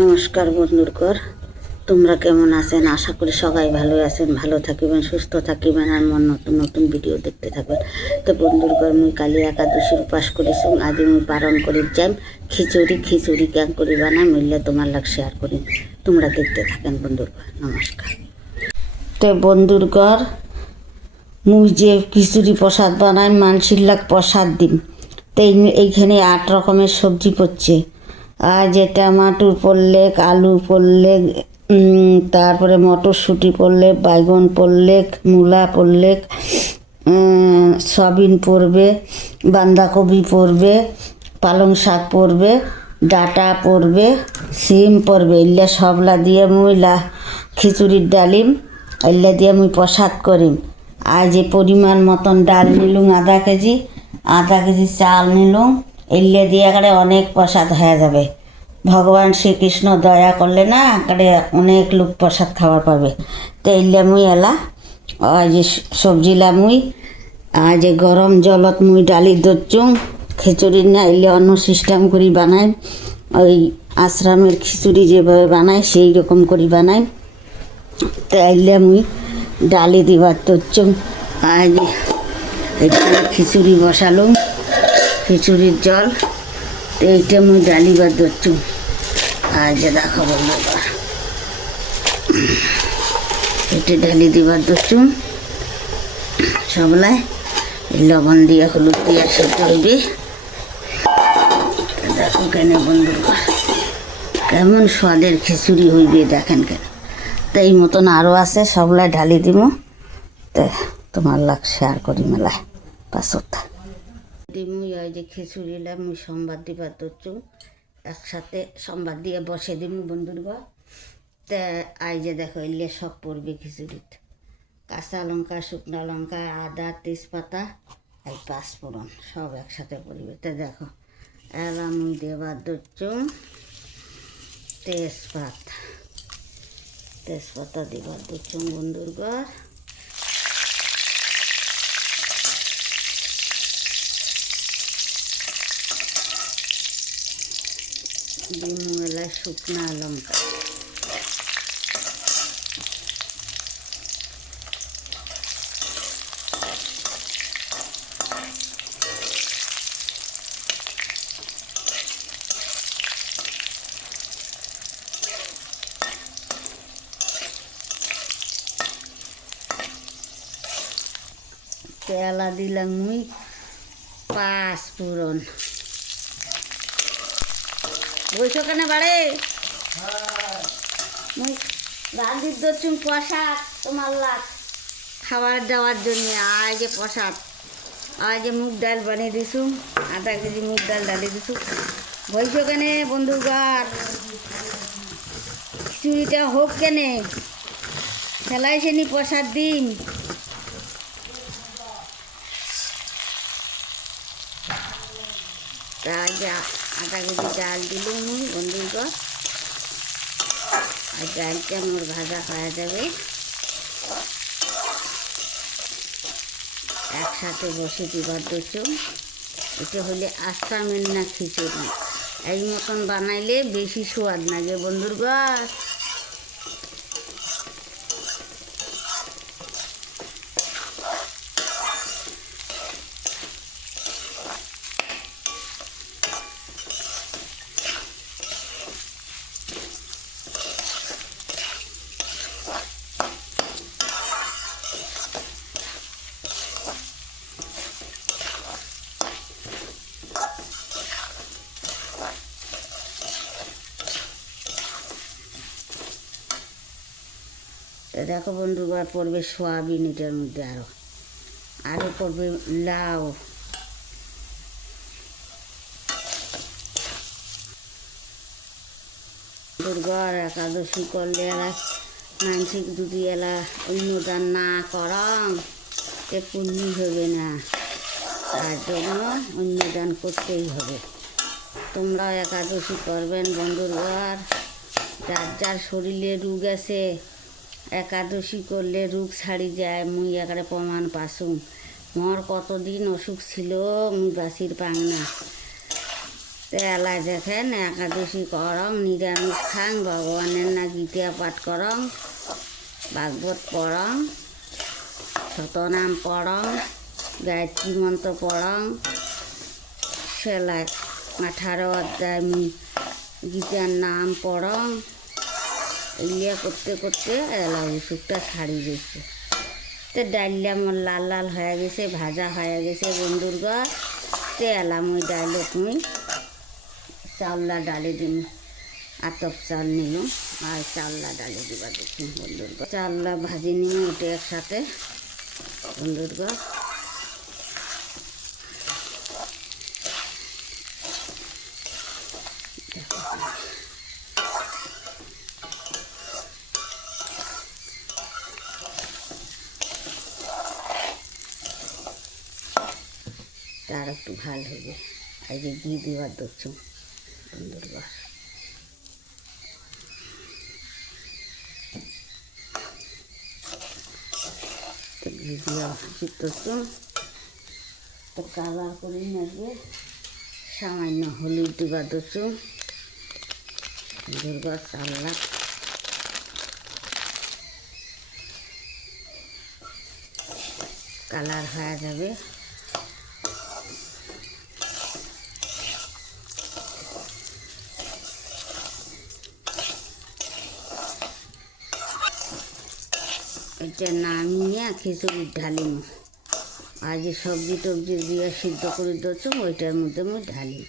নমস্কার বন্ধুগণ, তোমরা কেমন আছেন? আশা করি সবাই ভালো আছেন, ভালো থাকিবেন, সুস্থ থাকিবেন আর মন নতুন নতুন ভিডিও দেখতে থাকবেন। তো বন্ধুগণ, মুই কালি একাদশীর উপাস করেছি, আজ মুই পালন করি যাই খিচুড়ি ক্যাং করি বানাই মিললে তোমার লাগ শেয়ার করি, তোমরা দেখতে থাকেন বন্ধুগণ। নমস্কার। তো বন্ধুগণ, মুই যে খিচুড়ি প্রসাদ বানাই মানসির লাগ প্রসাদ দিন। তো এইখানে 8 রকমের সবজি পড়ছে। আর যে টমাটোর পড়লে, আলু পড়লে, তারপরে মটরশুঁটি পড়লে, বাইগন পড়লে, মূলা পড়লে, সয়াবিন পড়বে, বাঁধাকপি পড়বে, পালং শাক পড়বে, ডাঁটা পড়বে, সিম পড়বে। এগুলা সবলা দিয়ে মুইলা খিচুড়ির ডালিম এগুলা দিয়ে মুই প্রসাদ করিম। আর যে পরিমাণ মতন ডাল নিলুম আধা কেজি চাল নিলুম, এগুলা দিয়ে একেবারে অনেক প্রসাদ হয়ে যাবে। ভগবান শ্রীকৃষ্ণ দয়া করলে না একেবারে অনেক লোক প্রসাদ খাওয়ার পাবে। তো এগুলা মুই এলা ওই যে সবজিলা মুই আর যে গরম জলত মুই ডালি দচ্ছুম খিচুড়ির না এলে অন্য সিস্টেম করি বানাই। ওই আশ্রমের খিচুড়ি যেভাবে বানাই সেই রকম করি বানাই। তো এলে মুই ডালি দিবার দচ্ছুম। আর এখানে খিচুড়ি বসালুম, খিচুড়ির জল। তো এইটা মুই ডালিবার দচ্ছুম। আর যে দেখো বন্ধুরা, এটা ঢালি দিবার দচ্ছুম সবলাই। লবণ দিয়ে হলুদ দিয়ে সেদ্ধ হইবে। দেখো কেন বন্ধুরা কেমন স্বাদের খিচুড়ি হইবে, দেখেন কেন। তো এই মতন আরও আছে, সবলাই ঢালি দিব। তো তোমার লাগ শেয়ার করি মেলায় পাঁচত মুই ওই যে খিচুড়িলা মুই সোমবার দিবার দচ্ছুম, একসাথে সোমবার দিয়ে বসে দিমু বন্ধুরা। তা আই যে দেখো এলে সব পড়বে খিচুড়িত। কাঁচা লঙ্কা, শুকনো লঙ্কা, আদা, তেজপাতা, এই 5 ফোড়ন সব একসাথে পড়বে। তো দেখো এলা মুই দেবার দচ্ছুম তেজপাতা দেবার দচ্ছুম বন্ধুরা। দিমু এলা শুকনা লঙ্কা। তেলা দিলাম মুই 5 ফোড়ন। বইছো কেন বাড়ে? মুই রান্ধির দচ্ছুম প্রসাদ তোমার লাগ খাবার দেওয়ার জন্য। আয় যে প্রসাদ, আয় যে মুগ ডাল বানিয়ে দিছুম, আধা কেজি মুগ ডাল ডালি দিছু। বইছো কেন বন্ধুগণ, খিচুড়িটা হোক কেনে খেলাই সেনি প্রসাদ দিন। আধা কেজি ডাল দিলুম মুই বন্ধুগণ। আর ডালটা মোর ভাজা হয়ে যাবে, একসাথে বসে দিবার দচ্ছুম। এটা হলে আশ্রামের না খিচুড়ি, এই মতন বানাইলে বেশি স্বাদ লাগে বন্ধুগণ। দেখো বন্ধুগণ, পড়বে সয়াবিন, এটার মধ্যে আরও পড়বে লাউ, দুর্গার একাদশী করলে এলা মানসিক যদি এলা অন্নদান না করম এ পুণ্যি হবে না, তার জন্য অন্নদান করতেই হবে। তোমরাও একাদশী করবেন বন্ধুগণ। যার যার শরীরে রোগ আছে একাদশী করলে রোগ ছাড়ি যায়। মুই একারে প্রমাণ পাসুম। মোর কতদিন অসুখ ছিল মুই বাসির পাং না। তেলা দেখেন একাদশী করং নিরামিষ খাং ভগবানের না গীতা পাঠ করং ভাগবত পড়ং শতনাম পড়ং গায়ত্রী মন্ত্র পড়ং সেলাই 18 অধ্যায় গীতার নাম পড়ং এগুলিয়া করতে করতে এলা অসুখটা ছাড়ি গেছে। তো ডাইলটা আমার লাল লাল হয়ে গেছে, ভাজা হয়ে গেছে বন্ধুর ঘর। তো এলাম ওই ডাইলত মুই চাউলা ডালে দিন আতপ চাল নিলাম আর চাউলা ডালে দিবা দেখুন বন্ধুর ঘর। চাউলা ভাজি নিয়ে ওটা একসাথে বন্ধুর ঘর। আর একটু ভাল হবে। এই যে ঘি দেওয়ার দেখছো বন্ধুর ঘর। তো ঘি দেওয়া উচিত করছো তো কালার করে নেবে। সামান্য হলুদ দেওয়ার দেখছো বন্ধুর ঘর। চাল্লা কালার হয়ে যাবে। এটা নামিয়ে খিচুড়ি ঢালিম। আর যে সবজি টবজি দিয়ে সিদ্ধ করে দিচ্ছ ওইটার মধ্যে আমি ঢালি।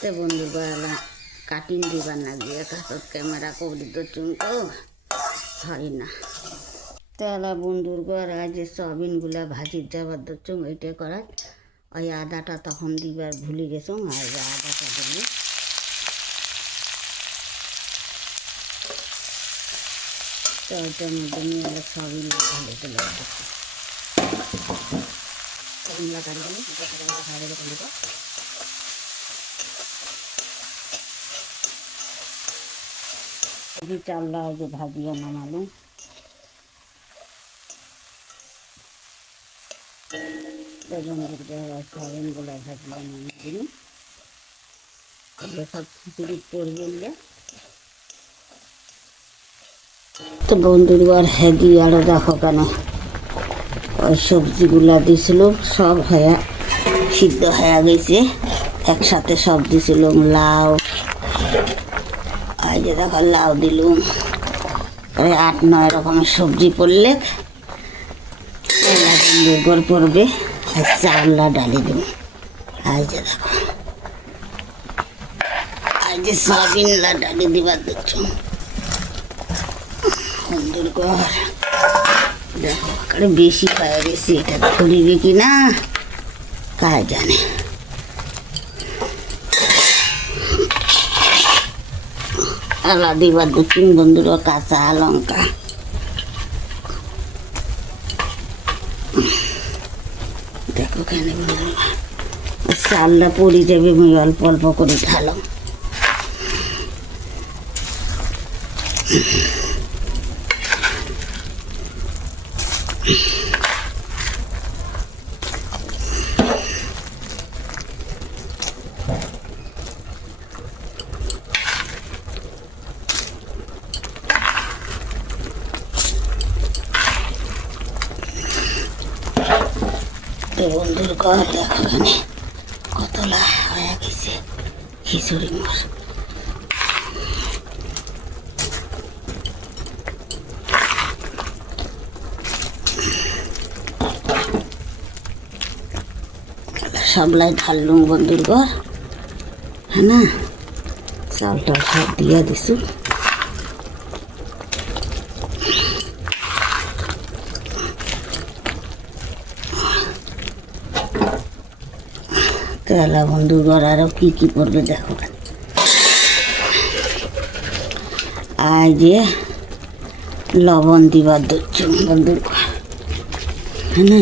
তো বন্ধুর বেলা কাটিং দিবার না গিয়ে কাছত ক্যামেরা করে দিচ্ছ তো হয় না। তাহলে বন্ধুর ঘর আর যে সয়াবিনগুলা ভাজির যাবার দিচ্ছ ওইটা করার ওই আদাটা তখন দিবার ভুলে গেছো। আর আদাটা দিলে তো ওইটার মধ্যে নিয়ে এলে সয়াবিন ঢেলে দিলে কমলা কাটি দিলে চালটা যে ভাজিয়ে নামালো। সয়াবিনগুলো ভাজিয়ে নামিয়ে দিল। সব খিচুড়ি পড়বে। তো বন্ধুর ঘর হেদি আরও দেখো কেন ওই সবজিগুলা দিছিল সব হয়ে সিদ্ধ হয়ে গেছে। একসাথে সব দিছিল লাউ। এই যে দেখো লাউ দিলুম। 8-9 রকমের সবজি পড়লে বন্ধুর ঘর পড়বে। আর চাউলা ডালি দিব। এই যে দেখো এই যে সয়াবিনলা ডালি দিবার দেখছো বন্ধুর ঘর। দেখো বেশি পায়ে গেছি, এটা ধরিবে কি না কাজ জানে। আলা দিবার দক্ষিণ বন্ধুর কাঁচা লঙ্কা। দেখো কেন চালটা পড়ে যাবে। আমি অল্প অল্প করে ঢালাম। তো বন্ধুর ঘর দেখো এখানে কতলা হয়ে গেছে খিচুড়ি মোর। সবলাই ঢাললুম বন্ধুর ঘর। হ্যাঁ না চালটা সব দিয়ে দিছু। তেলা বন্ধুর ঘর আরও কী কী পড়বে দেখো। আর যে লবণ দিবার দিচ্ছ বন্ধুর ঘর। হ্যাঁ না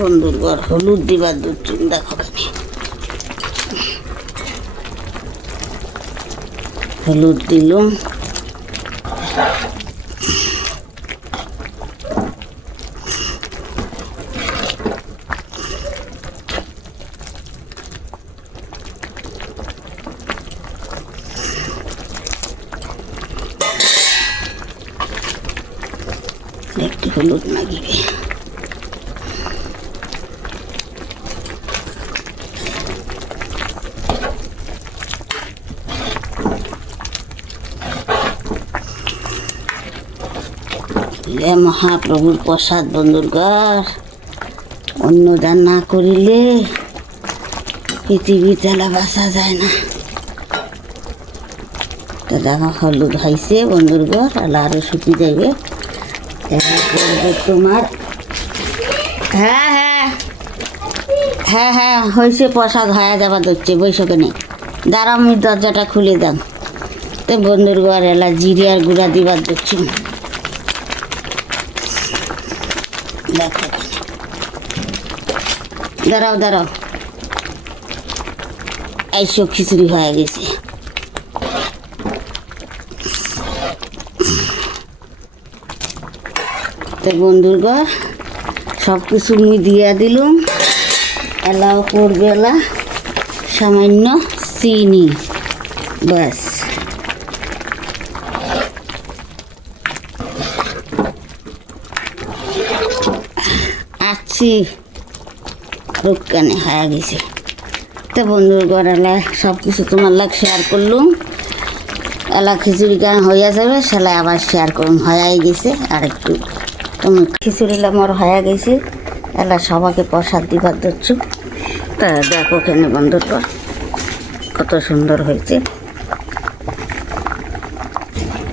বন্ধুর ঘর হলুদ দিবার দিচ্ছ দেখো কেন। হলুদ দিলুম। একটু হলুদ লাগিবে। মহাপ্রভুর প্রসাদ বন্ধুরগণ, অন্নদান না করিলে পৃথিবী তেলা বাসা যায় না। তো দেখো হলুদ হয়েছে বন্ধুরগণ, আরো শুকি যাবে। তোমার হ্যাঁ হ্যাঁ হ্যাঁ হ্যাঁ হয়েছে, প্রসাদ হয়ে যাবার ধরছে। বৈশাখে নেই, দাঁড়া আমি দরজাটা খুলে দাম। তো বন্ধুরগণ এলা জিরে আর গুঁড়া দিবার ধরছি। দেখো দাঁড়াও দাঁড়াও, এইসব খিচুড়ি হয়ে গেছে। তো বন্ধুরগণ সব কিছু মুই দিয়া দিলুম। এলাও করবে, এলা সামান্য চিনি, ব্যাস। আছি রুকানে হয়ে গেছে। তো বন্ধুরগণ এলা সব কিছু তোমার লাগ শেয়ার করলুম। এলা খিচুড়ি গান হইয়া যাবে, সেলাই আবার শেয়ার করুন। হয়ে গেছে আর একটু, তুমি খিচুড়িলা মোর হয়ে গেছে। এলা সবাইকে প্রসাদ দিবার ধরছ। তা দেখো কেনে বন্ধুরগণ কত সুন্দর হয়েছে।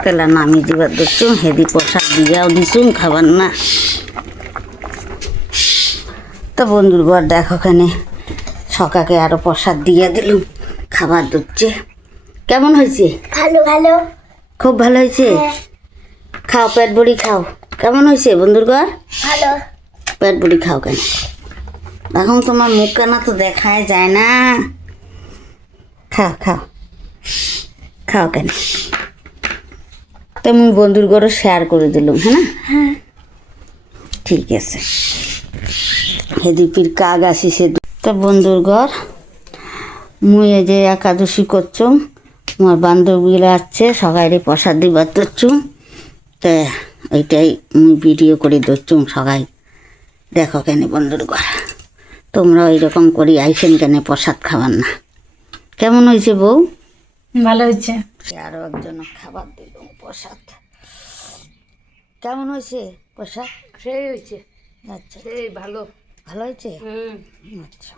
তেলা নামি দিবার ধরছুম, হেদি প্রসাদ দিয়াও দিছুম, খাবার না। তো বন্ধুরগণ দেখো কেনে সকাকে আরো প্রসাদ দিয়ে দিলুম, খাবার ধরছে। কেমন হয়েছে? ভালো ভালো, খুব ভালো হয়েছে। খাও, পেট ভরি খাও। কেমন হয়েছে বন্ধুরগণ? ভালো। পেট ভরি খাও। কেন এখন তোমার মুখ কেনা তো দেখায় যায় না। খাও খাও খাও। কেন তেমন বন্ধুরগণও শেয়ার করে দিলুম। হ্যাঁ ঠিক আছে। হেদিপির কাগ আসি সে। তো বন্ধুরগণ মুই এই যে একাদশী করছুম, আমার বান্ধবীরা আসছে, সবাইরে প্রসাদ দিবার ধরছুম। তো এইটাই মুই ভিডিও করে ধরছুম। সবাই দেখো কেন বন্ধুরগণ, তোমরা ওইরকম করি আইসেন কেন প্রসাদ খাবার না। কেমন হয়েছে বউ? ভালো হয়েছে। আরো একজন খাবার দিলুম প্রসাদ। কেমন হয়েছে প্রসাদ? সেই হয়েছে, আচ্ছা সেই ভালো। ভালো হয়েছে। হুম। আচ্ছা।